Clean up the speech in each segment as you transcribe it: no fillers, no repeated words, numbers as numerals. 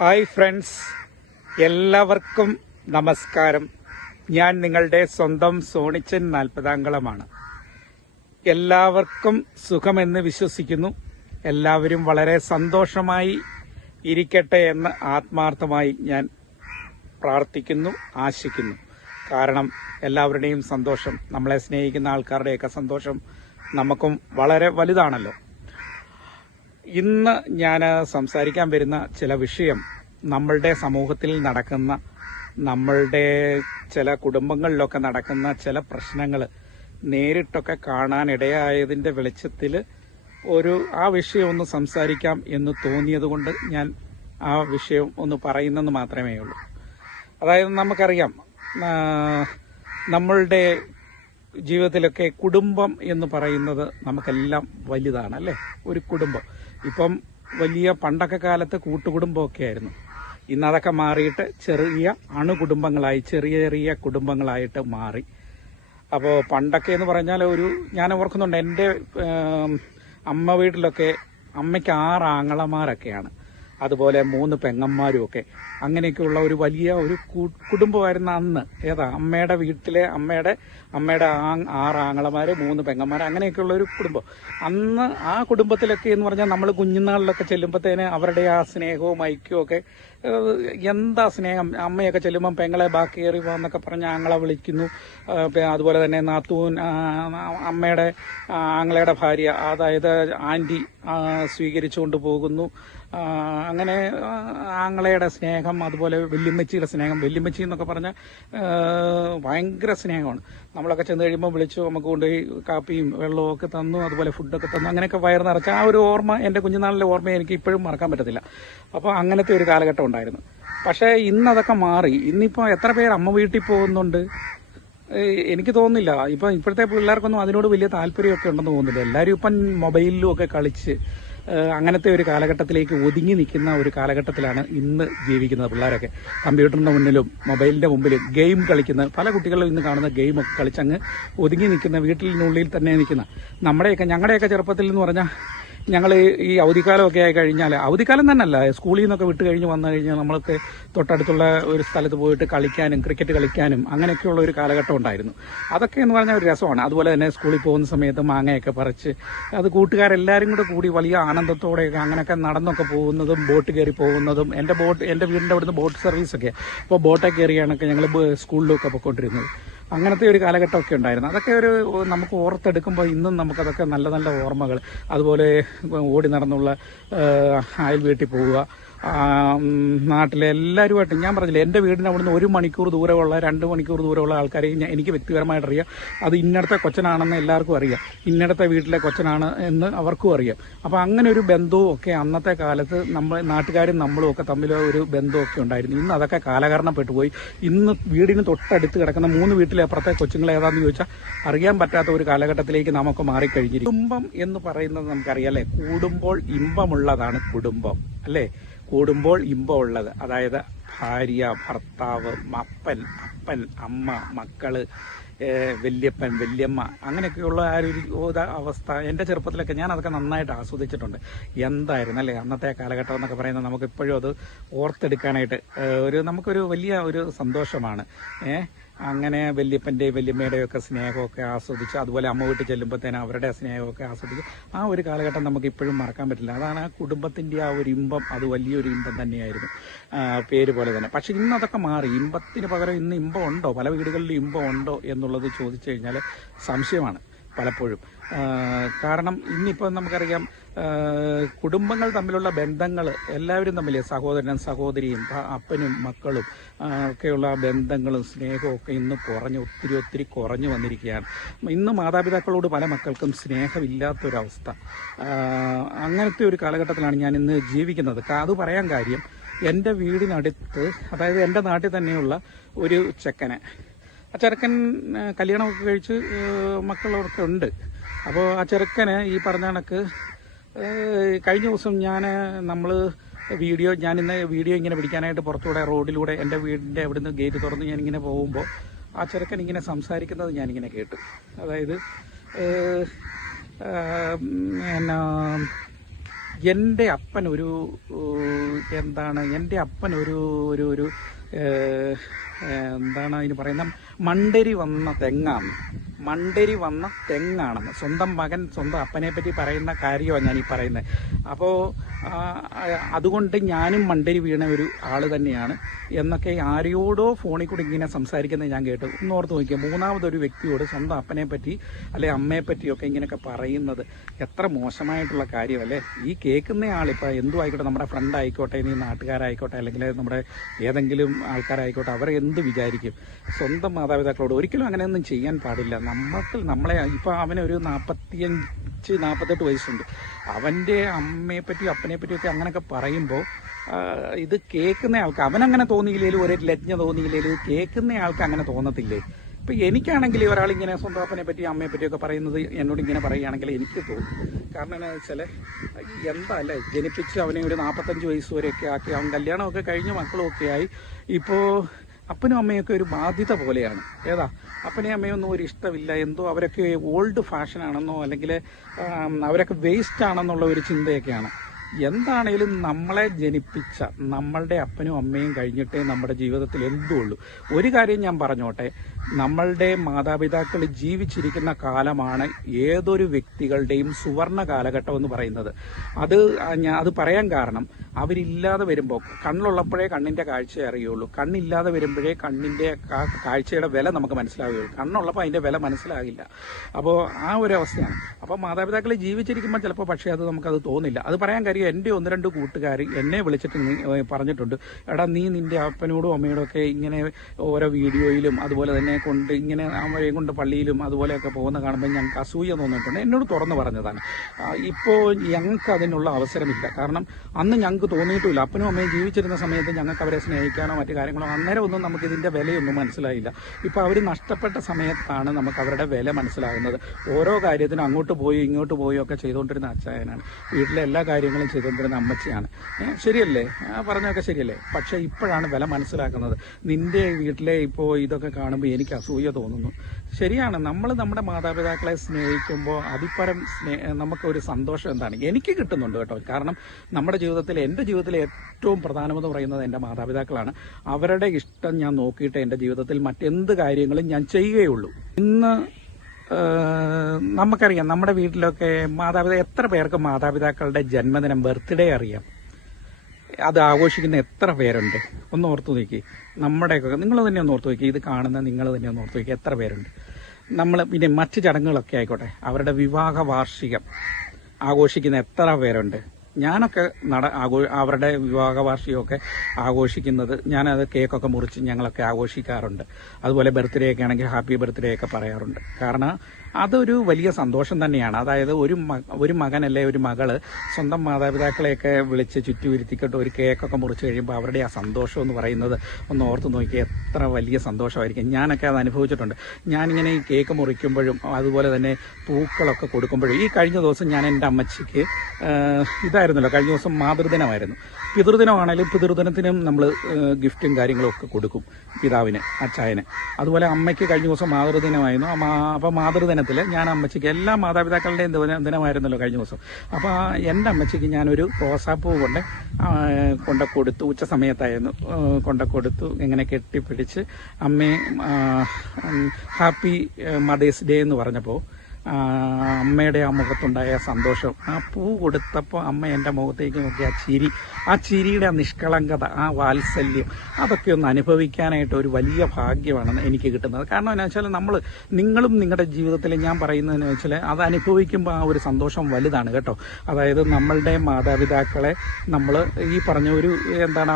Hi friends, എല്ലാവർക്കും നമസ്കാരം. ഞാൻ നിങ്ങളുടെ സ്വന്തം സോണിച്ചൻ 40 എല്ലാവർക്കും സുഖമെന്ന് വിശ്വസിക്കുന്നു. എല്ലാവരും വളരെ സന്തോഷമായി ഇരിക്കട്ടെ എന്ന് ആത്മാർത്ഥമായി ഞാൻ പ്രാർത്ഥിക്കുന്നു, ആശിക്കുന്നു. കാരണം എല്ലാവരുടെയും സന്തോഷം, നമ്മളെ സ്നേഹിക്കുന്ന ആൾക്കാരുടെയൊക്കെ സന്തോഷം നമുക്കും വളരെ വലുതാണല്ലോ. ഇന്ന് ഞാൻ സംസാരിക്കാൻ വരുന്ന ചില വിഷയം നമ്മളുടെ സമൂഹത്തിൽ നടക്കുന്ന, നമ്മളുടെ ചില കുടുംബങ്ങളിലൊക്കെ നടക്കുന്ന ചില പ്രശ്നങ്ങൾ നേരിട്ടൊക്കെ കാണാനിടയായതിൻ്റെ വെളിച്ചത്തിൽ ആ വിഷയം ഒന്ന് സംസാരിക്കാം എന്ന് തോന്നിയതുകൊണ്ട് ഞാൻ ആ വിഷയം ഒന്ന് പറയുന്നെന്ന് മാത്രമേ ഉള്ളൂ. അതായത് നമുക്കറിയാം, നമ്മളുടെ ജീവിതത്തിലൊക്കെ കുടുംബം എന്ന് പറയുന്നത് നമുക്കെല്ലാം വലുതാണ് അല്ലേ. ഒരു കുടുംബം ഇപ്പം പണ്ടൊക്കെ കാലത്ത് കൂട്ടുകുടുംബമൊക്കെ ആയിരുന്നു. ഇന്നതൊക്കെ മാറിയിട്ട് ചെറിയ അണുകുടുംബങ്ങളായി, ചെറിയ ചെറിയ കുടുംബങ്ങളായിട്ട് മാറി. അപ്പോൾ പണ്ടൊക്കെ എന്ന് പറഞ്ഞാൽ ഞാൻ ഓർക്കുന്നുണ്ട്, എൻ്റെ അമ്മ വീട്ടിലൊക്കെ അമ്മയ്ക്ക് 6 ആങ്ങളമാരൊക്കെയാണ്, അതുപോലെ 3 പെങ്ങന്മാരും ഒക്കെ. അങ്ങനെയൊക്കെയുള്ള ഒരു വലിയ കുടുംബമായിരുന്നു അന്ന്. അമ്മയുടെ വീട്ടിലെ അമ്മയുടെ 6 ആങ്ങളമാര്, 3 പെങ്ങന്മാർ, അങ്ങനെയൊക്കെയുള്ള ഒരു കുടുംബം. അന്ന് ആ കുടുംബത്തിലൊക്കെ എന്ന് പറഞ്ഞാൽ നമ്മൾ കുഞ്ഞുനാളിലൊക്കെ ചെല്ലുമ്പോഴത്തേന് അവരുടെ ആ സ്നേഹവും ഐക്യവും ഒക്കെ, എന്താ സ്നേഹം. അമ്മയൊക്കെ ചെല്ലുമ്പം പെങ്ങളെ ബാക്കി കയറി പോകാന്നൊക്കെ പറഞ്ഞ് ആങ്ങളെ വിളിക്കുന്നു. അതുപോലെ തന്നെ നാത്തൂൻ, അമ്മയുടെ ആങ്ങളയുടെ ഭാര്യ, അതായത് ആൻറ്റി സ്വീകരിച്ചുകൊണ്ട് പോകുന്നു. അങ്ങനെ ആങ്ങളയുടെ സ്നേഹം, അതുപോലെ വല്യമ്മച്ചിയുടെ സ്നേഹം. വല്യമ്മച്ചി എന്നൊക്കെ പറഞ്ഞാൽ ഭയങ്കര സ്നേഹമാണ്. നമ്മളൊക്കെ ചെന്ന് കഴിയുമ്പോൾ വിളിച്ചു നമുക്ക് കൊണ്ടുപോയി കാപ്പിയും വെള്ളവും ഒക്കെ തന്നു, അതുപോലെ ഫുഡൊക്കെ തന്നു. അങ്ങനെയൊക്കെ വയറ് നിറച്ച ആ ഒരു ഓർമ്മ, എൻ്റെ കുഞ്ഞുനാളിലെ ഓർമ്മ എനിക്ക് ഇപ്പോഴും മറക്കാൻ പറ്റത്തില്ല. അപ്പോൾ അങ്ങനത്തെ ഒരു കാലഘട്ടം ഉണ്ടായിരുന്നു. പക്ഷേ ഇന്നതൊക്കെ മാറി. ഇന്നിപ്പോൾ എത്ര പേര് അമ്മ വീട്ടിൽ പോകുന്നുണ്ട്? എനിക്ക് തോന്നുന്നില്ല. ഇപ്പോഴത്തെ പിള്ളേർക്കൊന്നും അതിനോട് വലിയ താല്പര്യമൊക്കെ ഉണ്ടെന്ന് തോന്നുന്നില്ല. എല്ലാവരും ഇപ്പം മൊബൈലിലും ഒക്കെ കളിച്ച് അങ്ങനത്തെ ഒരു കാലഘട്ടത്തിലേക്ക് ഒതുങ്ങി നിൽക്കുന്ന ഒരു കാലഘട്ടത്തിലാണ് ഇന്ന് ജീവിക്കുന്നത് പിള്ളേരൊക്കെ. കമ്പ്യൂട്ടറിന്റെ മുന്നിലും മൊബൈലിന്റെ മുമ്പിലും ഗെയിം കളിക്കുന്ന പല കുട്ടികളും ഇന്ന് കാണുന്ന ഗെയിമൊക്കെ കളിച്ചങ്ങ് ഒതുങ്ങി നിൽക്കുന്ന, വീട്ടിനുള്ളിൽ തന്നെ നിൽക്കുന്ന. ഞങ്ങളുടെയൊക്കെ ചെറുപ്പത്തിൽ എന്ന് പറഞ്ഞാൽ, ഞങ്ങൾ ഈ അവധിക്കാലമൊക്കെ ആയി കഴിഞ്ഞാൽ, അവധിക്കാലം തന്നെയല്ല, സ്കൂളിൽ നിന്നൊക്കെ വിട്ട് കഴിഞ്ഞ് വന്നു കഴിഞ്ഞാൽ നമ്മൾക്ക് തൊട്ടടുത്തുള്ള ഒരു സ്ഥലത്ത് പോയിട്ട് കളിക്കാനും ക്രിക്കറ്റ് കളിക്കാനും അങ്ങനെയൊക്കെയുള്ള ഒരു കാലഘട്ടം ഉണ്ടായിരുന്നു. അതൊക്കെ എന്ന് പറഞ്ഞാൽ ഒരു രസമാണ്. അതുപോലെ തന്നെ സ്കൂളിൽ പോകുന്ന സമയത്ത് മാങ്ങയൊക്കെ പറിച്ച് അത് കൂട്ടുകാരെല്ലാവരും കൂടി വലിയ ആനന്ദത്തോടെയൊക്കെ അങ്ങനെയൊക്കെ നടന്നൊക്കെ പോകുന്നതും ബോട്ട് കയറി പോകുന്നതും. എൻ്റെ വീടിൻ്റെ അവിടുന്ന് ബോട്ട് സർവീസൊക്കെ, അപ്പോൾ ബോട്ടൊക്കെ കയറിയാണൊക്കെ ഞങ്ങൾ സ്കൂളിലൊക്കെ പോയിക്കൊണ്ടിരുന്നത്. അങ്ങനത്തെ ഒരു കാലഘട്ടമൊക്കെ ഉണ്ടായിരുന്നു. അതൊക്കെ നമുക്ക് ഓർത്തെടുക്കുമ്പോൾ ഇന്നും നമുക്കതൊക്കെ നല്ല നല്ല ഓർമ്മകൾ. അതുപോലെ ഓടി നടന്നുള്ള അയൽ വീട്ടിൽ പോവുക, നാട്ടിലെ എല്ലാവരുമായിട്ട്. ഞാൻ പറഞ്ഞില്ല, എൻ്റെ വീടിന് അവിടുന്ന് 1 മണിക്കൂർ ദൂരമുള്ള, 2 മണിക്കൂർ ദൂരമുള്ള ആൾക്കാരെ എനിക്ക് വ്യക്തിപരമായിട്ട് അറിയാം. അത് ഇന്നടത്തെ കൊച്ചനാണെന്ന് എല്ലാവർക്കും അറിയാം, ഇന്നടത്തെ വീട്ടിലെ കൊച്ചനാണ് എന്ന് അവർക്കും അറിയാം. അപ്പോൾ അങ്ങനെ ഒരു ബന്ധവും ഒക്കെ അന്നത്തെ കാലത്ത് നാട്ടുകാരും നമ്മളും ഒക്കെ തമ്മിൽ ഒരു ബന്ധമൊക്കെ ഉണ്ടായിരുന്നു. ഇന്ന് അതൊക്കെ കാലഹരണപ്പെട്ടു പോയി. ഇന്ന് വീടിന് തൊട്ടടുത്ത് കിടക്കുന്ന 3 വീട്ടിലെ അപ്പുറത്തെ കൊച്ചുങ്ങൾ ഏതാണെന്ന് ചോദിച്ചാൽ അറിയാൻ പറ്റാത്ത ഒരു കാലഘട്ടത്തിലേക്ക് നമുക്ക് മാറിക്കഴിഞ്ഞിരിക്കും. കുടുംബം എന്ന് പറയുന്നത് നമുക്കറിയാം അല്ലേ. കൂടുമ്പോൾ ഇമ്പമുള്ളതാണ് കുടുംബം അല്ലേ. കൂടുമ്പോൾ ഇമ്പമുള്ളത്, അതായത് ഭാര്യ, ഭർത്താവ്, അപ്പൻ, അമ്മ, മക്കള്, വല്യപ്പൻ, വല്യമ്മ, അങ്ങനെയൊക്കെയുള്ള ആ ഒരു അവസ്ഥ. എൻ്റെ ചെറുപ്പത്തിലൊക്കെ ഞാൻ അതൊക്കെ നന്നായിട്ട് ആസ്വദിച്ചിട്ടുണ്ട്. എന്തായിരുന്നു അല്ലേ അന്നത്തെ കാലഘട്ടം എന്നൊക്കെ പറയുന്നത്. നമുക്കിപ്പോഴും അത് ഓർത്തെടുക്കാനായിട്ട് നമുക്കൊരു വലിയ ഒരു സന്തോഷമാണ്. അങ്ങനെ വല്യപ്പൻ്റെയും വല്യമ്മയുടെയും ഒക്കെ സ്നേഹമൊക്കെ ആസ്വദിച്ച്, അതുപോലെ അമ്മ വീട്ടിൽ ചെല്ലുമ്പോഴത്തേനും അവരുടെ സ്നേഹമൊക്കെ ആസ്വദിച്ച് ആ ഒരു കാലഘട്ടം നമുക്ക് ഇപ്പോഴും മറക്കാൻ പറ്റില്ല. അതാണ് ആ കുടുംബത്തിൻ്റെ ആ ഒരു ഇമ്പം. അത് വലിയൊരു ഇമ്പം തന്നെയായിരുന്നു, പേര് പോലെ തന്നെ. പക്ഷെ ഇന്ന് അതൊക്കെ മാറി. ഇമ്പത്തിന് പകരം ഇന്ന് ഇമ്പം ഉണ്ടോ? പല വീടുകളിലും ഇമ്പം ഉണ്ടോ എന്നുള്ളത് ചോദിച്ചു കഴിഞ്ഞാൽ സംശയമാണ് പലപ്പോഴും. കാരണം ഇന്നിപ്പോൾ നമുക്കറിയാം, കുടുംബങ്ങൾ തമ്മിലുള്ള ബന്ധങ്ങൾ, എല്ലാവരും തമ്മിൽ, സഹോദരനും സഹോദരിയും അപ്പനും മക്കളും ഒക്കെയുള്ള ബന്ധങ്ങളും സ്നേഹവും ഒക്കെ ഇന്ന് ഒത്തിരി കുറഞ്ഞു വന്നിരിക്കുകയാണ്. ഇന്ന് മാതാപിതാക്കളോട് പല മക്കൾക്കും സ്നേഹമില്ലാത്തൊരവസ്ഥ. അങ്ങനത്തെ ഒരു കാലഘട്ടത്തിലാണ് ഞാൻ ഇന്ന് ജീവിക്കുന്നത്. അത് പറയാൻ കാര്യം, എൻ്റെ വീടിനടുത്ത്, അതായത് എൻ്റെ നാട്ടിൽ തന്നെയുള്ള ഒരു ചെക്കനെ, ആ ചെറുക്കൻ കല്യാണമൊക്കെ കഴിച്ച് മക്കളൊക്കെ ഉണ്ട്. അപ്പോൾ ആ ചെറുക്കന് ഈ പറഞ്ഞ കണക്ക് കഴിഞ്ഞ ദിവസം ഞാനിന്ന് വീഡിയോ ഇങ്ങനെ പിടിക്കാനായിട്ട് പുറത്തൂടെ റോഡിലൂടെ എൻ്റെ വീടിൻ്റെ അവിടുന്ന് ഗേറ്റ് തുറന്ന് ഞാനിങ്ങനെ പോകുമ്പോൾ ആ ചെറുക്കൻ ഇങ്ങനെ സംസാരിക്കുന്നത് ഞാനിങ്ങനെ കേട്ടു. അതായത് എൻ്റെ അപ്പൻ ഒരു എൻ്റെ അപ്പൻ ഒരു ഒരു ഒരു എന്താണ് അതിന് പറയുന്ന മണ്ടരി വന്ന തെങ്ങാണെന്ന് സ്വന്തം മകൻ സ്വന്തം അപ്പനെ പറ്റി പറയുന്ന കാര്യമാണ് ഞാൻ ഈ പറയുന്നത്. അപ്പോൾ അതുകൊണ്ട് ഞാനും മണ്ടരി വീണ ഒരു ആൾ തന്നെയാണ് എന്നൊക്കെ ആരെയോടോ ഫോണിൽ കൂടി ഇങ്ങനെ സംസാരിക്കുന്നത് ഞാൻ കേട്ടു. ഒന്ന് ഓർത്ത് നോക്കിയാൽ മൂന്നാമതൊരു വ്യക്തിയോട് സ്വന്തം അപ്പനെ പറ്റി അല്ലെ അമ്മയെ പറ്റിയൊക്കെ ഇങ്ങനെയൊക്കെ പറയുന്നത് എത്ര മോശമായിട്ടുള്ള കാര്യമല്ലേ. ഈ കേൾക്കുന്ന ആളിപ്പോൾ എന്തും ആയിക്കോട്ടെ, നമ്മുടെ ഫ്രണ്ട് ആയിക്കോട്ടെ, ഇനി നാട്ടുകാരായിക്കോട്ടെ, അല്ലെങ്കിൽ നമ്മുടെ ഏതെങ്കിലും ആൾക്കാരായിക്കോട്ടെ, അവർ എന്ത് വിചാരിക്കും? സ്വന്തം മാതാപിതാക്കളോട് ഒരിക്കലും അങ്ങനെയൊന്നും ചെയ്യാൻ പാടില്ല. നമ്മളെ ഇപ്പം അവനൊരു 45-48 വയസ്സുണ്ട്. അവൻ്റെ അമ്മയെ പറ്റിയും അപ്പനെ പറ്റിയൊക്കെ അങ്ങനെയൊക്കെ പറയുമ്പോൾ ഇത് കേൾക്കുന്ന ആൾക്ക് അവനങ്ങനെ തോന്നിയില്ലേലും, ഒരു ലജ്ഞ തോന്നിയില്ലേലും, കേൾക്കുന്ന ആൾക്ക് അങ്ങനെ തോന്നത്തില്ലേ? ഇപ്പം എനിക്കാണെങ്കിൽ ഒരാളിങ്ങനെ സ്വന്തം അപ്പനെ പറ്റി അമ്മയെ പറ്റിയൊക്കെ പറയുന്നത് എന്നോട് ഇങ്ങനെ പറയുകയാണെങ്കിൽ എനിക്ക് തോന്നും. കാരണം എന്താണെന്ന് വെച്ചാൽ എന്താ അല്ലേ, ജനിപ്പിച്ച് അവനെ ഒരു 45 വയസ്സ് വരെയൊക്കെ ആക്കി അവൻ കല്യാണമൊക്കെ കഴിഞ്ഞ് മക്കളുമൊക്കെ ആയി. ഇപ്പോൾ അപ്പനും അമ്മയൊക്കെ ഒരു ബാധ്യത പോലെയാണ്. അപ്പനെയും അമ്മയൊന്നും ഒരു ഇഷ്ടമില്ല, എന്തോ അവരൊക്കെ ഓൾഡ് ഫാഷനാണെന്നോ അല്ലെങ്കിൽ അവരൊക്കെ വേസ്റ്റ് ആണെന്നുള്ള ഒരു ചിന്തയൊക്കെയാണ്. എന്താണേലും നമ്മളെ ജനിപ്പിച്ച നമ്മളുടെ അപ്പനും അമ്മയും കഴിഞ്ഞിട്ടേ നമ്മുടെ ജീവിതത്തിൽ എന്തുള്ളൂ. ഒരു കാര്യം ഞാൻ പറഞ്ഞോട്ടെ, നമ്മളുടെ മാതാപിതാക്കൾ ജീവിച്ചിരിക്കുന്ന കാലമാണ് ഏതൊരു വ്യക്തികളുടെയും സുവർണ കാലഘട്ടം എന്ന് പറയുന്നത്. അത് പറയാൻ കാരണം അവരില്ലാതെ വരുമ്പോൾ കണ്ണുള്ളപ്പോഴേ കണ്ണിൻ്റെ കാഴ്ച അറിയുള്ളൂ, കണ്ണില്ലാതെ വരുമ്പോഴേ കണ്ണിൻ്റെ കാഴ്ചയുടെ വില നമുക്ക് മനസ്സിലാവുകയുള്ളൂ. കണ്ണുള്ളപ്പോൾ അതിൻ്റെ വില മനസ്സിലാകില്ല. അപ്പോൾ ആ ഒരു അവസ്ഥയാണ്. അപ്പോൾ മാതാപിതാക്കൾ ജീവിച്ചിരിക്കുമ്പോൾ ചിലപ്പോൾ പക്ഷേ നമുക്കത് തോന്നില്ല. അത് പറയാൻ കാര്യം എൻ്റെ 1-2 കൂട്ടുകാർ എന്നെ വിളിച്ചിട്ട് പറഞ്ഞിട്ടുണ്ട്, എടാ നീ നിൻ്റെ അപ്പനോടും അമ്മയോടും ഒക്കെ ഇങ്ങനെ ഓരോ വീഡിയോയിലും അതുപോലെ തന്നെ കൊണ്ട് ഇങ്ങനെ അവരെ കൊണ്ട് പള്ളിയിലും അതുപോലെയൊക്കെ പോകുന്ന കാണുമ്പോൾ ഞങ്ങൾക്ക് അസൂയ തോന്നിയിട്ടുണ്ട്. എന്നോട് തുറന്നു പറഞ്ഞതാണ്. ഇപ്പോൾ ഞങ്ങൾക്ക് അതിനുള്ള അവസരമില്ല. കാരണം അന്ന് ഞങ്ങൾക്ക് തോന്നിയിട്ടുമില്ല. അപ്പനും അമ്മയും ജീവിച്ചിരുന്ന സമയത്ത് ഞങ്ങൾക്ക് അവരെ സ്നേഹിക്കാനോ മറ്റു കാര്യങ്ങളോ അന്നേരം ഒന്നും നമുക്കിതിൻ്റെ വിലയൊന്നും മനസ്സിലായില്ല. ഇപ്പോൾ അവർ നഷ്ടപ്പെട്ട സമയത്താണ് നമുക്ക് അവരുടെ വില മനസ്സിലാകുന്നത്. ഓരോ കാര്യത്തിനും അങ്ങോട്ട് പോയി ഇങ്ങോട്ട് പോയി ഒക്കെ ചെയ്തുകൊണ്ടിരുന്ന അച്ചായനാണ്, വീട്ടിലെ എല്ലാ കാര്യങ്ങളും ചെയ്തുകൊണ്ടിരുന്ന അമ്മച്ചിയാണ്. ശരിയല്ലേ? പറഞ്ഞൊക്കെ ശരിയല്ലേ? പക്ഷേ ഇപ്പോഴാണ് വില മനസ്സിലാക്കുന്നത്. നിൻ്റെ വീട്ടിലെ ഇപ്പോൾ ഇതൊക്കെ കാണുമ്പോൾ എനിക്ക് അസൂയ തോന്നുന്നു. ശരിയാണ്, നമ്മൾ നമ്മുടെ മാതാപിതാക്കളെ സ്നേഹിക്കുമ്പോൾ അതിപ്പരം നമുക്കൊരു സന്തോഷം എന്താണ് എനിക്ക് കിട്ടുന്നുണ്ട് കേട്ടോ. കാരണം നമ്മുടെ ജീവിതത്തിൽ, എൻ്റെ ജീവിതത്തിൽ ഏറ്റവും പ്രധാനമെന്ന് പറയുന്നത് എൻ്റെ മാതാപിതാക്കളാണ്. അവരുടെ ഇഷ്ടം ഞാൻ നോക്കിയിട്ട് എൻ്റെ ജീവിതത്തിൽ മറ്റെന്ത് കാര്യങ്ങളും ഞാൻ ചെയ്യുകയുള്ളൂ. ഇന്ന് നമുക്കറിയാം, നമ്മുടെ വീട്ടിലൊക്കെ എത്ര പേർക്ക് മാതാപിതാക്കളുടെ ജന്മദിനം, ബർത്ത്ഡേ അറിയാം? അത് ആഘോഷിക്കുന്ന എത്ര പേരുണ്ട്? ഒന്ന് ഓർത്തു നോക്കി. നമ്മുടെയൊക്കെ നിങ്ങൾ തന്നെ ഒന്ന് ഓർത്തു നോക്കി. ഇത് കാണുന്ന നിങ്ങൾ തന്നെ ഒന്ന് ഓർത്തു നോക്കി, എത്ര പേരുണ്ട്? പിന്നെ മറ്റ് ചടങ്ങുകളൊക്കെ ആയിക്കോട്ടെ, അവരുടെ വിവാഹ വാർഷികം ആഘോഷിക്കുന്ന എത്ര പേരുണ്ട്? ഞാനൊക്കെ അവരുടെ വിവാഹ വാർഷികമൊക്കെ ആഘോഷിക്കുന്നത്, ഞാനത് കേക്കൊക്കെ മുറിച്ച് ഞങ്ങളൊക്കെ ആഘോഷിക്കാറുണ്ട്. അതുപോലെ ബർത്ത്ഡേ ഒക്കെ ആണെങ്കിൽ ഹാപ്പി ബർത്ത്ഡേ ഒക്കെ പറയാറുണ്ട്. കാരണം അതൊരു വലിയ സന്തോഷം തന്നെയാണ്. അതായത് ഒരു മകനല്ലേ ഒരു മകള് സ്വന്തം മാതാപിതാക്കളെയൊക്കെ വിളിച്ച് ചുറ്റുവിരുത്തിക്കിട്ട് ഒരു കേക്കൊക്കെ മുറിച്ച് കഴിയുമ്പോൾ അവരുടെ ആ സന്തോഷം എന്ന് പറയുന്നത് ഒന്ന് ഓർത്ത് നോക്കി, എത്ര വലിയ സന്തോഷമായിരിക്കും. ഞാനൊക്കെ അത് അനുഭവിച്ചിട്ടുണ്ട്. ഞാനിങ്ങനെ ഈ കേക്ക് മുറിക്കുമ്പോഴും അതുപോലെ തന്നെ പൂക്കളൊക്കെ കൊടുക്കുമ്പോഴും, ഈ കഴിഞ്ഞ ദിവസം ഞാൻ എൻ്റെ അമ്മച്ചിക്ക് ഇതായിരുന്നല്ലോ, കഴിഞ്ഞ ദിവസം മാതൃദിനമായിരുന്നു. പിതൃദിനമാണെങ്കിലും പിതൃദിനത്തിനും നമ്മൾ ഗിഫ്റ്റും കാര്യങ്ങളും ഒക്കെ കൊടുക്കും പിതാവിന്, അച്ചായന്. അതുപോലെ അമ്മയ്ക്ക് കഴിഞ്ഞ ദിവസം മാതൃദിനമായിരുന്നു. അപ്പോൾ മാതൃദിനത്തിൽ ഞാൻ അമ്മച്ചിക്ക്, എല്ലാ മാതാപിതാക്കളുടെയും ദിനമായിരുന്നല്ലോ കഴിഞ്ഞ ദിവസം. അപ്പോൾ എൻ്റെ അമ്മച്ചിക്ക് ഞാനൊരു റോസാപ്പൂ കൊണ്ട് കൊടുത്തു. ഉച്ച സമയത്തായിരുന്നു, കൊടുത്തു. ഇങ്ങനെ കെട്ടിപ്പിടിച്ച് അമ്മേ ഹാപ്പി മദേഴ്സ് ഡേ എന്ന് പറഞ്ഞപ്പോൾ അമ്മയുടെ ആ മുഖത്തുണ്ടായ സന്തോഷം, ആ പൂ കൊടുത്തപ്പോൾ അമ്മ എൻ്റെ മുഖത്തേക്ക് നോക്കി ആ ചിരിയുടെ ആ നിഷ്കളങ്കത, ആ വാത്സല്യം, അതൊക്കെ ഒന്ന് അനുഭവിക്കാനായിട്ട് ഒരു വലിയ ഭാഗ്യമാണ് എനിക്ക് കിട്ടുന്നത്. കാരണം എന്താ വെച്ചാൽ നിങ്ങളും നിങ്ങളുടെ ജീവിതത്തിൽ ഞാൻ പറയുന്നതെന്ന് വെച്ചാൽ അത് അനുഭവിക്കുമ്പോൾ ആ ഒരു സന്തോഷം വലുതാണ് കേട്ടോ. അതായത് നമ്മളുടെ മാതാപിതാക്കളെ നമ്മൾ ഈ പറഞ്ഞ ഒരു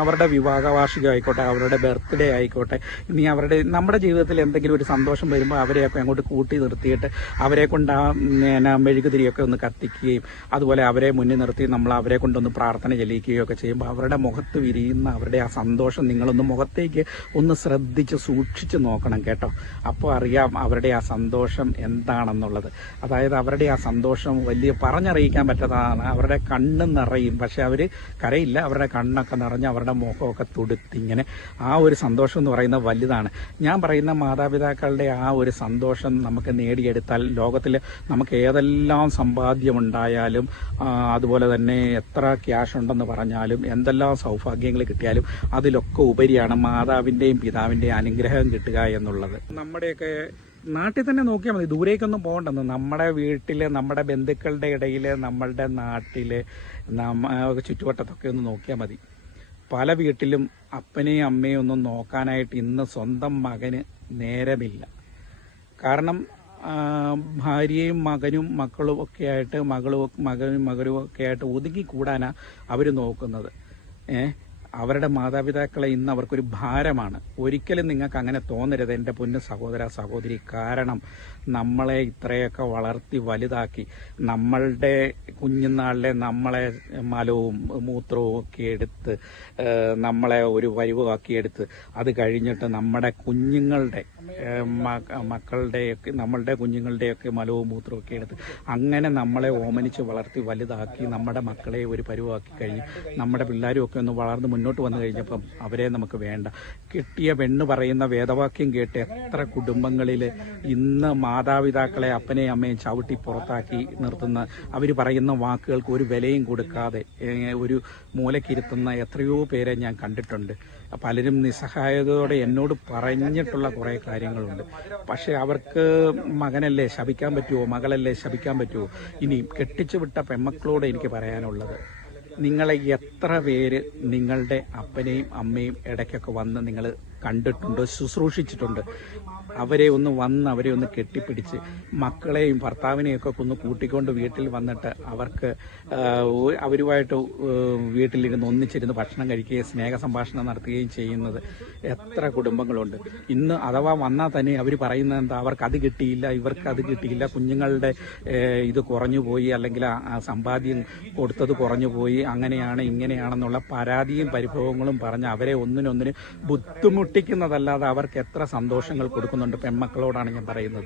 അവരുടെ വിവാഹ വാർഷികം ആയിക്കോട്ടെ, അവരുടെ ബർത്ത്ഡേ ആയിക്കോട്ടെ, ഇനി നമ്മുടെ ജീവിതത്തിൽ എന്തെങ്കിലും ഒരു സന്തോഷം വരുമ്പോൾ അവരെയൊക്കെ അങ്ങോട്ട് കൂട്ടി നിർത്തിയിട്ട് അവരെ കൊണ്ട് ആ മെഴുകുതിരിയൊക്കെ ഒന്ന് കത്തിക്കുകയും അതുപോലെ അവരെ മുന്നിൽ നിർത്തി നമ്മൾ അവരെ കൊണ്ടൊന്ന് പ്രാർത്ഥന ചെല്ലിക്കുകയോ ഒക്കെ ചെയ്യുമ്പോൾ അവരുടെ മുഖത്ത് വിരിയുന്ന അവരുടെ ആ സന്തോഷം നിങ്ങളൊന്ന് മുഖത്തേക്ക് ഒന്ന് ശ്രദ്ധിച്ച് സൂക്ഷിച്ച് നോക്കണം കേട്ടോ. അപ്പോൾ അറിയാം അവരുടെ ആ സന്തോഷം എന്താണെന്നുള്ളത്. അതായത് അവരുടെ ആ സന്തോഷം പറഞ്ഞറിയിക്കാൻ പറ്റാത്തതാണ്. അവരുടെ കണ്ണ് നിറയും, പക്ഷെ അവർ കരയില്ല. അവരുടെ കണ്ണൊക്കെ നിറഞ്ഞ് അവരുടെ മുഖമൊക്കെ തുടുത്തി ഇങ്ങനെ ആ ഒരു സന്തോഷം എന്ന് പറയുന്നത് വലുതാണ്. ഞാൻ പറയുന്ന മാതാപിതാക്കളുടെ ആ ഒരു സന്തോഷം നമുക്ക് നേടിയെടുത്താൽ ലോകത്ത് കുടുംബത്തിൽ നമുക്ക് ഏതെല്ലാം സമ്പാദ്യമുണ്ടായാലും അതുപോലെ തന്നെ എത്ര ക്യാഷ് ഉണ്ടെന്ന് പറഞ്ഞാലും എന്തെല്ലാം സൗഭാഗ്യങ്ങൾ കിട്ടിയാലും അതിലൊക്കെ ഉപരിയാണ് മാതാവിൻ്റെയും പിതാവിൻ്റെയും അനുഗ്രഹം കിട്ടുക എന്നുള്ളത്. നമ്മുടെയൊക്കെ നാട്ടിൽ തന്നെ നോക്കിയാൽ മതി, ദൂരേക്കൊന്നും പോകണ്ടെന്ന്. നമ്മുടെ വീട്ടിൽ, നമ്മുടെ ബന്ധുക്കളുടെ ഇടയിൽ, നമ്മളുടെ നാട്ടിൽ, ചുറ്റുവട്ടത്തൊക്കെ ഒന്ന് നോക്കിയാൽ മതി. പല വീട്ടിലും അപ്പനെയും അമ്മയും ഒന്നും നോക്കാനായിട്ട് ഇന്ന് സ്വന്തം മകന് നേരമില്ല. കാരണം ഭാര്യയും മകനും മക്കളും ഒക്കെ ആയിട്ട് മകനും ഒക്കെ ആയിട്ട് ഒതുങ്ങിക്കൂടാനാണ് അവർ നോക്കുന്നത്. അവരുടെ മാതാപിതാക്കളെ ഇന്ന് അവർക്കൊരു ഭാരമാണ്. ഒരിക്കലും നിങ്ങൾക്ക് അങ്ങനെ തോന്നരുത് എൻ്റെ പൊന്നു സഹോദര സഹോദരി. കാരണം നമ്മളെ ഇത്രയൊക്കെ വളർത്തി വലുതാക്കി, നമ്മളുടെ കുഞ്ഞുനാളിലെ നമ്മളെ മലവും മൂത്രവും ഒക്കെ എടുത്ത് നമ്മളെ ഒരു വരിവാക്കിയെടുത്ത് അത് കഴിഞ്ഞിട്ട് നമ്മുടെ കുഞ്ഞുങ്ങളുടെ നമ്മളുടെ കുഞ്ഞുങ്ങളുടെയൊക്കെ മലവും മൂത്രവും ഒക്കെ എടുത്ത് അങ്ങനെ നമ്മളെ ഓമനിച്ച് വളർത്തി വലുതാക്കി നമ്മുടെ മക്കളെ ഒരു പരുവാക്കി കഴിഞ്ഞ് നമ്മുടെ പിള്ളേരും ഒക്കെ ഒന്ന് വളർന്ന് മുന്നോട്ട് വന്നു കഴിഞ്ഞപ്പം അവരെ നമുക്ക് വേണ്ട. കിട്ടിയ പെണ്ണ് പറയുന്ന വേദവാക്യം കേട്ട് എത്ര കുടുംബങ്ങളിൽ ഇന്ന് മാതാപിതാക്കളെ അപ്പനെയും അമ്മയും ചവിട്ടി പുറത്താക്കി നിർത്തുന്ന, അവർ പറയുന്ന വാക്കുകൾക്ക് ഒരു വിലയും കൊടുക്കാതെ ഒരു മൂലക്കിരുത്തുന്ന എത്രയോ പേരെ ഞാൻ കണ്ടിട്ടുണ്ട്. പലരും നിസ്സഹായതയോടെ എന്നോട് പറഞ്ഞിട്ടുള്ള കുറേ കാര്യങ്ങളുണ്ട്. പക്ഷെ അവർക്ക് മകനല്ലേ ശപിക്കാൻ പറ്റുമോ, മകളല്ലേ ശപിക്കാൻ പറ്റുമോ? ഇനി കെട്ടിച്ചു വിട്ട പെൺമക്കളോട് എനിക്ക് പറയാനുള്ളത്, നിങ്ങളെ എത്ര പേര് നിങ്ങളുടെ അപ്പനെയും അമ്മയും ഇടയ്ക്കൊക്കെ വന്ന് നിങ്ങൾ കണ്ടിട്ടുണ്ട്, ശുശ്രൂഷിച്ചിട്ടുണ്ട്? അവരെ ഒന്ന് കെട്ടിപ്പിടിച്ച് മക്കളെയും ഭർത്താവിനെയൊക്കെ ഒന്ന് കൂട്ടിക്കൊണ്ട് വീട്ടിൽ വന്നിട്ട് അവരുമായിട്ട് വീട്ടിലിരുന്ന് ഒന്നിച്ചിരുന്ന് ഭക്ഷണം കഴിക്കുകയും സ്നേഹ സംഭാഷണം നടത്തുകയും ചെയ്യുന്നത് എത്ര കുടുംബങ്ങളുണ്ട്. ഇന്ന് അഥവാ വന്നാൽ തന്നെ അവർ പറയുന്നത് എന്താ, അവർക്ക് അത് കിട്ടിയില്ല, ഇവർക്ക് അത് കിട്ടിയില്ല, കുഞ്ഞുങ്ങളുടെ ഇത് കുറഞ്ഞു പോയി, അല്ലെങ്കിൽ ആ സമ്പാദ്യം കൊടുത്തത് കുറഞ്ഞു പോയി, അങ്ങനെയാണ് ഇങ്ങനെയാണെന്നുള്ള പരാതിയും പരിഭവങ്ങളും പറഞ്ഞ് അവരെ ഒന്നിനൊന്നിന് ബുദ്ധിമുട്ടിക്കുന്നതല്ലാതെ അവർക്ക് എത്ര സന്തോഷങ്ങൾ കൊടുക്കുന്നുണ്ട്. പെൺമക്കളോടാണ് ഞാൻ പറയുന്നത്.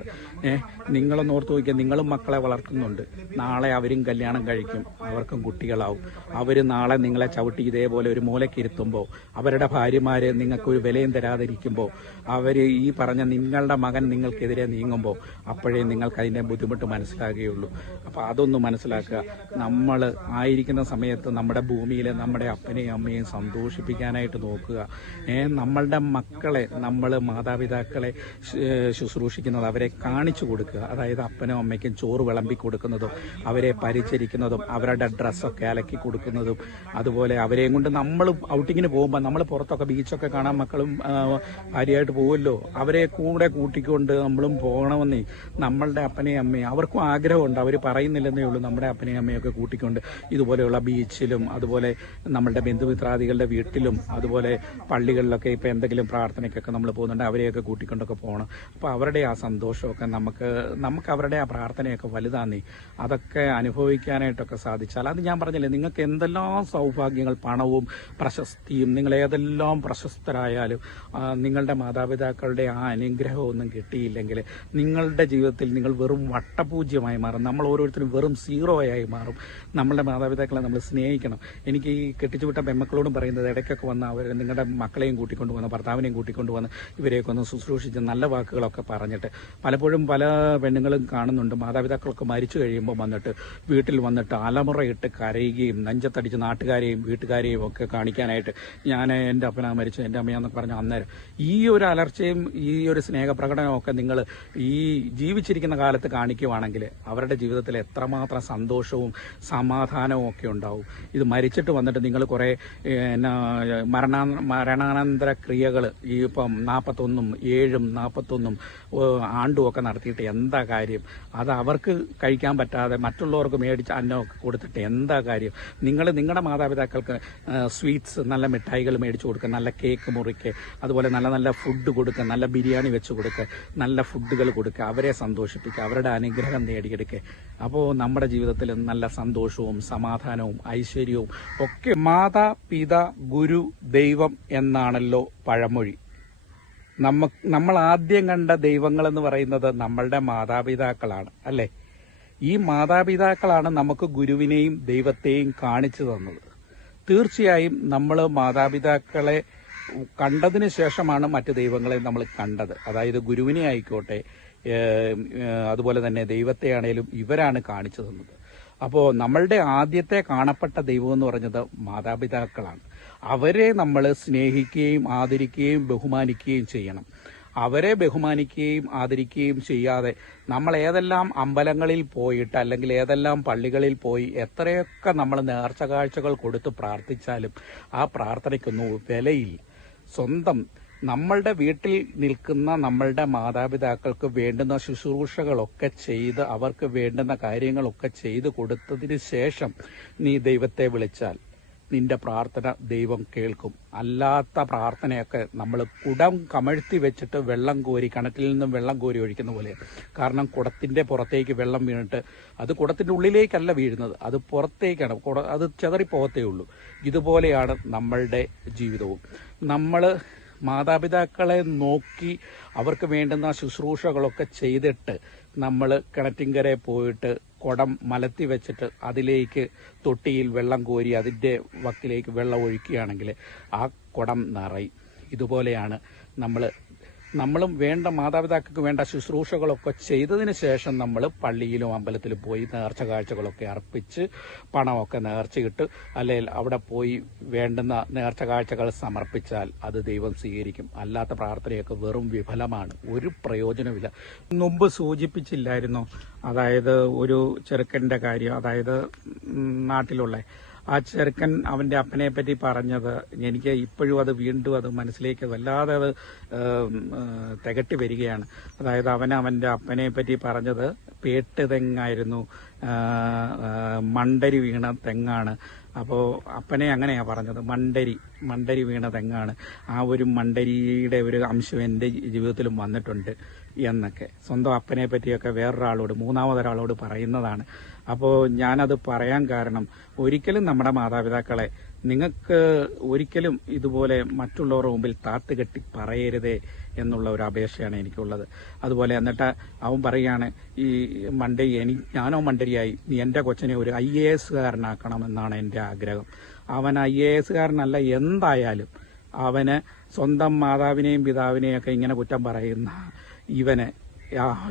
നിങ്ങളൊന്ന് ഓർത്ത് നോക്കിയാൽ, നിങ്ങളും മക്കളെ വളർത്തുന്നുണ്ട്. നാളെ അവരും കല്യാണം കഴിക്കും, അവർക്കും കുട്ടികളാവും. അവർ നാളെ നിങ്ങളെ ചവിട്ടി ഇതേപോലെ ഒരു മൂലക്കിരുത്തുമ്പോൾ, അവരുടെ ഭാര്യമാരെ നിങ്ങൾക്കൊരു വിലയും തരാതിരിക്കുമ്പോൾ, അവർ ഈ പറഞ്ഞ നിങ്ങളുടെ മകൻ നിങ്ങൾക്കെതിരെ നീങ്ങുമ്പോൾ അപ്പോഴേ നിങ്ങൾക്ക് അതിൻ്റെ ബുദ്ധിമുട്ട് മനസ്സിലാകുകയുള്ളൂ. അപ്പോൾ അതൊന്ന് മനസ്സിലാക്കുക. നമ്മൾ ആയിരിക്കുന്ന സമയത്ത് നമ്മുടെ ഭൂമിയിൽ നമ്മുടെ അപ്പനെയും അമ്മയും സന്തോഷിപ്പിക്കാനായിട്ട് നോക്കുക. നമ്മളുടെ മക്കളെ, നമ്മൾ മാതാപിതാക്കളെ ശുശ്രൂഷിക്കുന്നത് അവരെ കാണിച്ചു കൊടുക്കുക. അതായത് അപ്പനും അമ്മയ്ക്കും ചോറ് വിളമ്പി കൊടുക്കുന്നതും അവരെ പരിചരിക്കുന്നതും അവരുടെ ഡ്രസ്സൊക്കെ അലക്കി കൊടുക്കുന്നതും, അതുപോലെ അവരെയും കൊണ്ട് നമ്മൾ ഔട്ടിങ്ങിന് പോകുമ്പോൾ, നമ്മൾ പുറത്തൊക്കെ ബീച്ചൊക്കെ കാണാൻ മക്കളും ഭാര്യയായിട്ട് പോകുമല്ലോ, അവരെ കൂടെ കൂട്ടിക്കൊണ്ട് നമ്മളും പോകണമെന്നേ നമ്മളുടെ അപ്പനെയും അമ്മയും. അവർക്കും ആഗ്രഹമുണ്ട്, അവർ പറയുന്നില്ലെന്നേ ഉള്ളൂ. നമ്മുടെ അപ്പനെയും അമ്മയൊക്കെ കൂട്ടിക്കൊണ്ട് ഇതുപോലെയുള്ള ബീച്ചിലും അതുപോലെ നമ്മളുടെ ബന്ധുമിത്രാദികളുടെ വീട്ടിലും അതുപോലെ പള്ളികളിലൊക്കെ ഇപ്പോൾ എന്തെങ്കിലും പ്രാർത്ഥനയ്ക്കൊക്കെ നമ്മൾ പോകുന്നുണ്ട്, അവരെയൊക്കെ കൂട്ടിക്കൊണ്ടൊക്കെ പോകണം. അപ്പോൾ അവരുടെ ആ സന്തോഷമൊക്കെ നമുക്ക് അവരുടെ ആ പ്രാർത്ഥനയൊക്കെ വലുതാന്നേ, അതൊക്കെ അനുഭവിക്കാനായിട്ടൊക്കെ സാധിച്ചാൽ, അത് ഞാൻ പറഞ്ഞില്ലേ, നിങ്ങൾക്ക് എന്തെല്ലാം സൗഭാഗ്യങ്ങൾ, പണവും പ്രശസ്തിയും, നിങ്ങൾ ഏതെല്ലാം പ്രശസ്തരായാലും നിങ്ങളുടെ മാതാപിതാക്കളുടെ ആ അനുഗ്രഹമൊന്നും കിട്ടിയില്ലെങ്കിൽ നിങ്ങളുടെ ജീവിതത്തിൽ നിങ്ങൾ വെറും വട്ടപൂജ്യമായി മാറും. നമ്മൾ ഓരോരുത്തരും വെറും സീറോയായി മാറും. നമ്മളുടെ മാതാപിതാക്കളെ നമ്മൾ സ്നേഹിക്കണം. എനിക്ക് ഈ കെട്ടിച്ചുവിട്ട പെൺമക്കളോടും പറയുന്നത്, ഇടയ്ക്കൊക്കെ വന്ന് അവർ നിങ്ങളുടെ മക്കളെയും കൂട്ടിക്കൊണ്ട് വന്ന് ഭർത്താവിനെയും കൂട്ടിക്കൊണ്ട് വന്ന് ഇവരെയൊക്കെ ഒന്ന് ശുശ്രൂഷിച്ച് നല്ല വാക്കുകളൊക്കെ പറഞ്ഞിട്ട്. പലപ്പോഴും പല പെണ്ണുങ്ങളും കാണുന്നുണ്ട്, മാതാപിതാക്കളൊക്കെ മരിച്ചു കഴിയുമ്പോൾ വന്നിട്ട് വീട്ടിൽ വന്നിട്ട് അലമുറയിട്ട് കരയുകയും നെഞ്ചത്തടിച്ച് നാട്ടുകാരെയും വീട്ടുകാരെയും ഒക്കെ കാണിക്കാനായിട്ട്, ഞാൻ എൻ്റെ അപ്പനാ മരിച്ചു, എൻ്റെ അമ്മയാന്നൊക്കെ പറഞ്ഞ അന്നേരം ഈ ഒരു അലർച്ചയും ഈ ഒരു സ്നേഹപ്രകടനവും ഒക്കെ നിങ്ങൾ ഈ ജീവിച്ചിരിക്കുന്ന കാലത്ത് കാണിക്കുവാണെങ്കിൽ അവരുടെ ജീവിതത്തിൽ എത്രമാത്രം സന്തോഷവും സമാധാനവും ഒക്കെ ഉണ്ടാവും. ഇത് മരിച്ചിട്ട് വന്നിട്ട് നിങ്ങൾ കുറേ മരണാനന്തര ക്രിയകൾ ഈ ഇപ്പം 41 7 41 ആണ്ടും ഒക്കെ നടത്തിയിട്ട് എന്താ കാര്യം? അത് അവർക്ക് കഴിക്കാൻ പറ്റാതെ മറ്റുള്ളവർക്ക് മേടിച്ച് അന്നമൊക്കെ കൊടുത്തിട്ട് എന്താ കാര്യം? നിങ്ങളുടെ മാതാപിതാക്കൾക്ക് സ്വീറ്റ്സ്, നല്ല മിഠായികൾ മേടിച്ചു കൊടുക്കുക, നല്ല കേക്ക് മുറിക്കുക, അതുപോലെ നല്ല നല്ല ഫുഡ് കൊടുക്കുക, നല്ല ബിരിയാണി വെച്ച് കൊടുക്കുക, നല്ല ഫുഡുകൾ കൊടുക്കുക, അവരെ സന്തോഷിപ്പിക്കുക, അവരുടെ അനുഗ്രഹം നേടിയെടുക്കുക. അപ്പോൾ നമ്മുടെ ജീവിതത്തിൽ നല്ല സന്തോഷവും സമാധാനവും ഐശ്വര്യവും ഒക്കെ. മാതാ പിതാ ഗുരു ദൈവം എന്നാണല്ലോ പഴമൊഴി. നമ്മൾ ആദ്യം കണ്ട ദൈവങ്ങളെന്ന് പറയുന്നത് നമ്മളുടെ മാതാപിതാക്കളാണ്, അല്ലേ? ഈ മാതാപിതാക്കളാണ് നമുക്ക് ഗുരുവിനെയും ദൈവത്തെയും കാണിച്ചു തന്നത്. തീർച്ചയായും നമ്മൾ മാതാപിതാക്കളെ കണ്ടതിന് ശേഷമാണ് മറ്റ് ദൈവങ്ങളെ നമ്മൾ കണ്ടത്. അതായത് ഗുരുവിനെ ആയിക്കോട്ടെ, അതുപോലെ തന്നെ ദൈവത്തെയാണേലും ഇവരാണ് കാണിച്ചു തന്നത്. അപ്പോൾ നമ്മളുടെ ആദ്യത്തെ കാണപ്പെട്ട ദൈവം എന്ന് പറഞ്ഞത് മാതാപിതാക്കളാണ്. അവരെ നമ്മൾ സ്നേഹിക്കുകയും ആദരിക്കുകയും ബഹുമാനിക്കുകയും ചെയ്യണം. അവരെ ബഹുമാനിക്കുകയും ആദരിക്കുകയും ചെയ്യാതെ നമ്മൾ ഏതെല്ലാം അമ്പലങ്ങളിൽ പോയിട്ട് അല്ലെങ്കിൽ ഏതെല്ലാം പള്ളികളിൽ പോയി എത്രയൊക്കെ നമ്മൾ നേർച്ച കാഴ്ചകൾ കൊടുത്ത് പ്രാർത്ഥിച്ചാലും ആ പ്രാർത്ഥനയ്ക്കൊന്നും വിലയില്ല. സ്വന്തം നമ്മളുടെ വീട്ടിൽ നിൽക്കുന്ന നമ്മളുടെ മാതാപിതാക്കൾക്ക് വേണ്ടുന്ന ശുശ്രൂഷകളൊക്കെ ചെയ്ത് അവർക്ക് വേണ്ടുന്ന കാര്യങ്ങളൊക്കെ ചെയ്ത് കൊടുത്തതിന് ശേഷം നീ ദൈവത്തെ വിളിച്ചാൽ നിന്റെ പ്രാർത്ഥന ദൈവം കേൾക്കും. അല്ലാത്ത പ്രാർത്ഥനയൊക്കെ നമ്മൾ കുടം കമഴ്ത്തി വെച്ചിട്ട് വെള്ളം കോരി, കിണറ്റിൽ നിന്നും വെള്ളം കോരി ഒഴിക്കുന്ന പോലെ. കാരണം കുടത്തിന്റെ പുറത്തേക്ക് വെള്ളം വീണിട്ട് അത് കുടത്തിന്റെ ഉള്ളിലേക്കല്ല വീഴുന്നത്, അത് പുറത്തേക്കാണ്, അത് ചെതറിപ്പോകത്തേ ഉള്ളൂ. ഇതുപോലെയാണ് നമ്മളുടെ ജീവിതവും. നമ്മൾ മാതാപിതാക്കളെ നോക്കി അവർക്ക് വേണ്ടുന്ന ശുശ്രൂഷകളൊക്കെ ചെയ്തിട്ട് നമ്മൾ കിണറ്റിങ്കരെ പോയിട്ട് കുടം മലത്തി വെച്ചിട്ട് അതിലേക്ക് തൊട്ടിയിൽ വെള്ളം കോരി അതിൻ്റെ വെള്ളം ഒഴിക്കുകയാണെങ്കിൽ ആ കുടം നിറയും. ഇതുപോലെയാണ് നമ്മളും വേണ്ട മാതാപിതാക്കൾക്ക് വേണ്ട ശുശ്രൂഷകളൊക്കെ ചെയ്തതിന് ശേഷം നമ്മൾ പള്ളിയിലും അമ്പലത്തിലും പോയി നേർച്ച കാഴ്ചകളൊക്കെ അർപ്പിച്ച് പണമൊക്കെ നേർച്ചയിട്ട് അല്ലെങ്കിൽ അവിടെ പോയി വേണ്ടുന്ന നേർച്ച കാഴ്ചകൾ സമർപ്പിച്ചാൽ അത് ദൈവം സ്വീകരിക്കും. അല്ലാത്ത പ്രാർത്ഥനയൊക്കെ വെറും വിഫലമാണ്, ഒരു പ്രയോജനമില്ല. മുമ്പ് സൂചിപ്പിച്ചില്ലായിരുന്നോ, അതായത് ഒരു ചെറുക്കൻ്റെ കാര്യം, അതായത് നാട്ടിലുള്ള ആ ചെറുക്കൻ അവൻ്റെ അപ്പനെ പറ്റി പറഞ്ഞത് എനിക്ക് ഇപ്പോഴും അത് വീണ്ടും അത് മനസ്സിലേക്ക് വല്ലാതെ അത് തികട്ടി വരികയാണ്. അതായത് അവൻ്റെ അപ്പനെ പറ്റി പറഞ്ഞത് പേട്ട് തെങ്ങായിരുന്നു, മണ്ടരി വീണ തെങ്ങാണ്. അപ്പോൾ അപ്പനെ അങ്ങനെയാണ് പറഞ്ഞത്, മണ്ടരി വീണ തെങ്ങാണ്. ആ ഒരു മണ്ടരിയുടെ ഒരു അംശം എൻ്റെ ജീവിതത്തിലും വന്നിട്ടുണ്ട് എന്നൊക്കെ സ്വന്തം അപ്പനെ പറ്റിയൊക്കെ വേറൊരാളോട്, മൂന്നാമതൊരാളോട് പറയുന്നതാണ്. അപ്പോൾ ഞാനത് പറയാൻ കാരണം, ഒരിക്കലും നമ്മുടെ മാതാപിതാക്കളെ നിങ്ങൾക്ക് ഒരിക്കലും ഇതുപോലെ മറ്റുള്ളവരുടെ മുമ്പിൽ താത്തുകെട്ടി പറയരുതേ എന്നുള്ള ഒരു അപേക്ഷയാണ് എനിക്കുള്ളത്. അതുപോലെ എന്നിട്ട് അവൻ പറയുകയാണ്, ഈ ഞാനോ മണ്ടരിയായി നീ എൻ്റെ കൊച്ചിനെ ഒരു IAS കാരനാക്കണമെന്നാണ് എൻ്റെ ആഗ്രഹം. അവൻ IAS കാരനല്ല, എന്തായാലും അവന് സ്വന്തം മാതാവിനെയും പിതാവിനെയും ഒക്കെ ഇങ്ങനെ കുറ്റം പറയുന്ന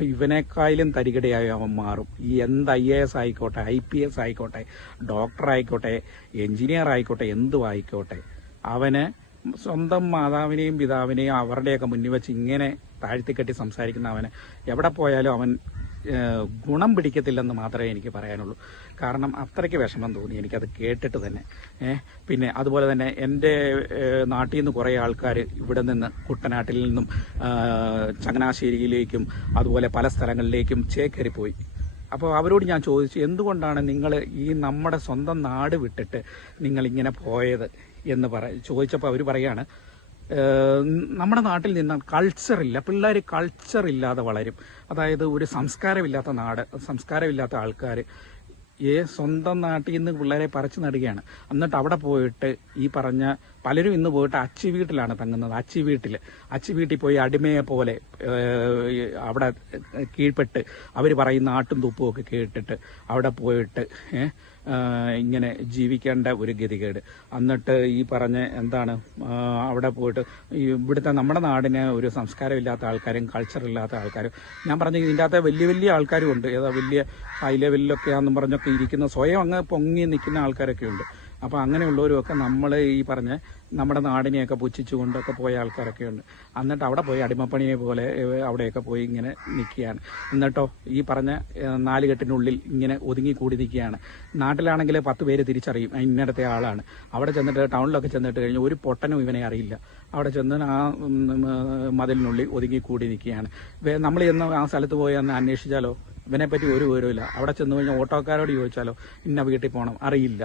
ഇവനേക്കാളും തരികിടയായി അവൻ മാറും. എന്ത് IAS ആയിക്കോട്ടെ, IPS ആയിക്കോട്ടെ, ഡോക്ടർ ആയിക്കോട്ടെ, എഞ്ചിനീയർ ആയിക്കോട്ടെ, എന്തും ആയിക്കോട്ടെ, അവന് സ്വന്തം മാതാവിനെയും പിതാവിനെയും അവരുടെയൊക്കെ മുന്നിൽ വെച്ച് ഇങ്ങനെ താഴ്ത്തിക്കെട്ടി സംസാരിക്കുന്ന അവന് എവിടെ പോയാലും അവൻ ഗുണം പിടിക്കത്തില്ലെന്ന് മാത്രമേ എനിക്ക് പറയാനുള്ളൂ. കാരണം അത്രയ്ക്ക് വിഷമം തോന്നി എനിക്കത് കേട്ടിട്ട് തന്നെ. പിന്നെ അതുപോലെ തന്നെ എൻ്റെ നാട്ടിൽ നിന്ന് കുറേ ആൾക്കാർ ഇവിടെ നിന്ന് കുട്ടനാട്ടിൽ നിന്നും ചങ്ങനാശ്ശേരിയിലേക്കും അതുപോലെ പല സ്ഥലങ്ങളിലേക്കും ചേക്കേറിപ്പോയി. അപ്പോൾ അവരോട് ഞാൻ ചോദിച്ചു, എന്തുകൊണ്ടാണ് നിങ്ങൾ ഈ നമ്മുടെ സ്വന്തം നാട് വിട്ടിട്ട് നിങ്ങളിങ്ങനെ പോയത് എന്ന് ചോദിച്ചപ്പോൾ അവർ പറയാണ്, നമ്മുടെ നാട്ടിൽ നിന്ന് കൾച്ചറില്ല, പിള്ളേർ കൾച്ചറില്ലാതെ വളരും. അതായത് ഒരു സംസ്കാരമില്ലാത്ത നാട്, സംസ്കാരമില്ലാത്ത ആൾക്കാർ സ്വന്തം നാട്ടിൽ നിന്ന് പിള്ളേരെ പറിച്ചു നടുകയാണ്. എന്നിട്ട് അവിടെ പോയിട്ട് ഈ പറഞ്ഞ പലരും ഇന്ന് പോയിട്ട് അച്ചി വീട്ടിലാണ് തങ്ങുന്നത്. അച്ചി വീട്ടിൽ പോയി അടിമയെ പോലെ അവിടെ കീഴ്പ്പെട്ട് അവർ പറയുന്ന ആട്ടും തുപ്പും ഒക്കെ കേട്ടിട്ട് അവിടെ പോയിട്ട് ഇങ്ങനെ ജീവിക്കേണ്ട ഒരു ഗതികേട്. എന്നിട്ട് ഈ പറഞ്ഞ എന്താണ് അവിടെ പോയിട്ട് ഇവിടുത്തെ നമ്മുടെ നാടിന് ഒരു സംസ്കാരമില്ലാത്ത ആൾക്കാരും കൾച്ചറില്ലാത്ത ആൾക്കാരും, ഞാൻ പറഞ്ഞ ഇതിൻ്റെ അകത്ത് വലിയ വലിയ ആൾക്കാരും ഉണ്ട്, ഏതാ വലിയ ഹൈ ലെവലിലൊക്കെ ആണെന്നും പറഞ്ഞൊക്കെ ഇരിക്കുന്ന സ്വയം അങ്ങ് പൊങ്ങി നിൽക്കുന്ന ആൾക്കാരൊക്കെ ഉണ്ട്. അപ്പോൾ അങ്ങനെയുള്ളവരുമൊക്കെ നമ്മൾ ഈ പറഞ്ഞ നമ്മുടെ നാടിനെയൊക്കെ പുച്ഛിച്ചുകൊണ്ടൊക്കെ പോയ ആൾക്കാരൊക്കെ ഉണ്ട്. എന്നിട്ട് അവിടെ പോയി അടിമപ്പണിയെ പോലെ അവിടെയൊക്കെ പോയി ഇങ്ങനെ നിൽക്കുകയാണ്. എന്നിട്ടോ ഈ പറഞ്ഞ 4 കെട്ടിനുള്ളിൽ ഇങ്ങനെ ഒതുങ്ങിക്കൂടി നിൽക്കുകയാണ്. നാട്ടിലാണെങ്കിൽ 10 പേര് തിരിച്ചറിയും ഇന്നടത്തെ ആളാണ്. അവിടെ ചെന്നിട്ട് ടൗണിലൊക്കെ ചെന്നിട്ട് കഴിഞ്ഞാൽ ഒരു പൊട്ടനും ഇവനെ അറിയില്ല. അവിടെ ചെന്ന് ആ മതിലിനുള്ളിൽ ഒതുങ്ങിക്കൂടി നിൽക്കുകയാണ്. നമ്മൾ ചെന്ന് ആ സ്ഥലത്ത് പോയി അന്ന് അന്വേഷിച്ചാലോ ഇവനെപ്പറ്റി ഒരു വിവരമില്ല. അവിടെ ചെന്ന് കഴിഞ്ഞാൽ ഓട്ടോക്കാരോട് ചോദിച്ചാലോ ഇന്ന വീട്ടിൽ പോകണം, അറിയില്ല.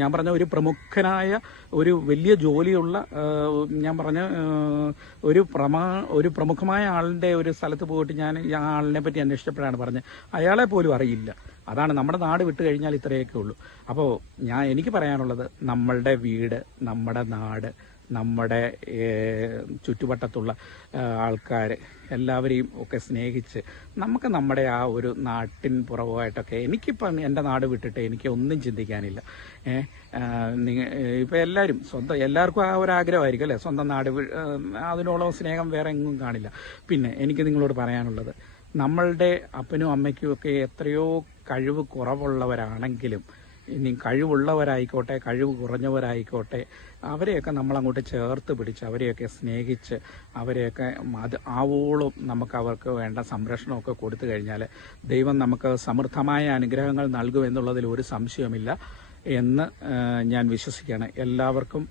ഞാൻ പറഞ്ഞ ഒരു പ്രമുഖനായ ഒരു വലിയ ജോലിയുള്ള ഞാൻ പറഞ്ഞ ഒരു പ്രമുഖമായ ആളിൻ്റെ ഒരു സ്ഥലത്ത് പോയിട്ട് ഞാൻ ആ ആളിനെ പറ്റി അന്വേഷിച്ചപ്പോഴാണ് പറഞ്ഞത് അയാളെ പോലും അറിയില്ല. അതാണ് നമ്മുടെ നാട് വിട്ട് കഴിഞ്ഞാൽ ഇത്രയൊക്കെ ഉള്ളൂ. അപ്പോൾ എനിക്ക് പറയാനുള്ളത്, നമ്മളുടെ വീട്, നമ്മുടെ നാട്, നമ്മുടെ ചുറ്റുവട്ടത്തുള്ള ആൾക്കാർ എല്ലാവരെയും ഒക്കെ സ്നേഹിച്ച് നമുക്ക് നമ്മുടെ ആ ഒരു നാട്ടിൻ പുറവുമായിട്ടൊക്കെ, എനിക്കിപ്പം എൻ്റെ നാട് വിട്ടിട്ട് എനിക്ക് ഒന്നും ചിന്തിക്കാനില്ല. ഇപ്പം എല്ലാവരും എല്ലാവർക്കും ആ ഒരു ആഗ്രഹമായിരിക്കും അല്ലേ, സ്വന്തം നാട്. അതിനോളം സ്നേഹം വേറെ എങ്ങും കാണില്ല. പിന്നെ എനിക്ക് നിങ്ങളോട് പറയാനുള്ളത്, നമ്മളുടെ അപ്പനും അമ്മയ്ക്കും ഒക്കെ എത്രയോ കഴിവ് കുറവുള്ളവരാണെങ്കിലും, ഇനി കഴിവുള്ളവരായിക്കോട്ടെ കഴിവ് കുറഞ്ഞവരായിക്കോട്ടെ, അവരെയൊക്കെ നമ്മളങ്ങോട്ട് ചേർത്ത് പിടിച്ച് അവരെയൊക്കെ സ്നേഹിച്ച് അവരെയൊക്കെ അത് ആവോളം നമുക്ക് അവർക്ക് വേണ്ട സംരക്ഷണമൊക്കെ കൊടുത്തു കഴിഞ്ഞാൽ ദൈവം നമുക്ക് സമൃദ്ധമായ അനുഗ്രഹങ്ങൾ നൽകുമെന്നുള്ളതിൽ ഒരു സംശയമില്ല എന്ന് ഞാൻ വിശ്വസിക്കുകയാണ്. എല്ലാവർക്കും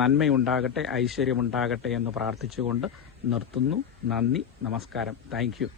നന്മയുണ്ടാകട്ടെ, ഐശ്വര്യമുണ്ടാകട്ടെ എന്ന് പ്രാർത്ഥിച്ചുകൊണ്ട് നിർത്തുന്നു. നന്ദി, നമസ്കാരം. Thank you.